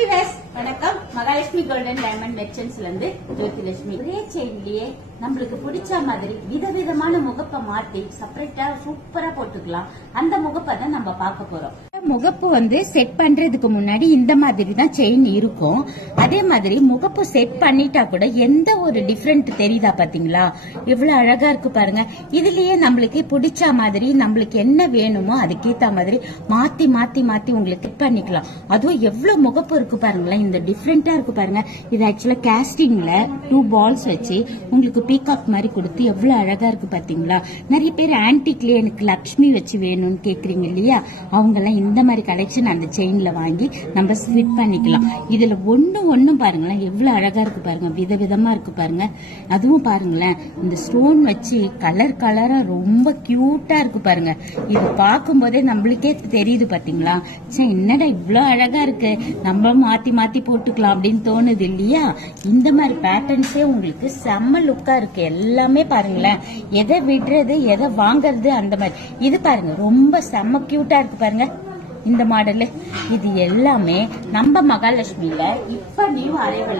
Viewers வணக்கம். Mahalakshmi golden diamond மெர்ச்சன்ட்ஸ்ல இருந்து ஜோதிலட்சுமி. ஒரே செயின்லயே நம்மளுக்கு பிடிச்ச மாதிரி விதவிதமான முகப்பை மாத்தி செப்பரேட்டா சூப்பரா போட்டுக்கலாம். அந்த முகப்பை தான் நம்ம பார்க்க போறோம். முகப்பு செட் பண்றதுக்கு முன்னாடி இந்த மாதிரி தான் செயின் இருக்கும். அதே மாதிரி முகப்பு செட் பண்ணிட்டா கூட எந்த ஒரு டிஃபரெண்ட் தெரியுதா பாத்தீங்களா? எவ்வளவு அழகா இருக்கு பாருங்க. இதுலயே நம்மளுக்கு பிடிச்ச மாதிரி நம்மளுக்கு என்ன வேணுமோ அதுக்கேத்த மாதிரி மாத்தி மாத்தி மாத்தி உங்களுக்கு செட் பண்ணிக்கலாம். அதுவும் எவ்வளவு முகப்பு இருக்கு பாருங்களேன். இந்த டிஃபரெண்டா இருக்கு பாருங்க. இது ஆக்சுவலா காஸ்டிங்ல 2 பால்ஸ் வச்சு உங்களுக்கு பீகாக் மாதிரி கொடுத்து எவ்வளவு அழகா இருக்கு பாத்தீங்களா? நிறைய பேர் ஆன்டிக்லயே எனக்கு லக்ஷ்மி வச்சு வேணும்னு கேக்குறீங்க இல்லையா? அவங்க எல்லாம் இந்த மாதிரி கலெக்ஷன் அந்த செயின்ல வாங்கி நம்ம ஃபிட் பண்ணிக்கலாம். இதுல ஒண்ணும் பாருங்களேன் எவ்வளவு அழகா இருக்கு பாருங்க. விதவிதமா இருக்கு பாருங்க. அதுவும் பாருங்களேன் இந்த ஸ்டோன் வச்சு கலர் கலரா ரொம்ப கியூட்டா இருக்கு பாருங்க. இது பார்க்கும் போதே நம்மளுக்கே தெரியுது பாத்தீங்களா? என்னடா இவ்வளவு அழகா இருக்கு, நம்ம மாத்தி மாத்தி போட்டுக்கலாம் அப்படின்னு தோணுது இல்லையா? இந்த மாதிரி பேட்டர்ன்ஸே உங்களுக்கு செம்ம லுக்கா இருக்கு. எல்லாமே பாருங்களேன், எதை விடுறது எதை வாங்கறது அந்த மாதிரி. இது பாருங்க ரொம்ப செம்ம கியூட்டா இருக்கு பாருங்க. இந்த மாடல் இது எல்லாமே நம்ம மகாலட்சுமியில இப்ப நியூ அரைவல்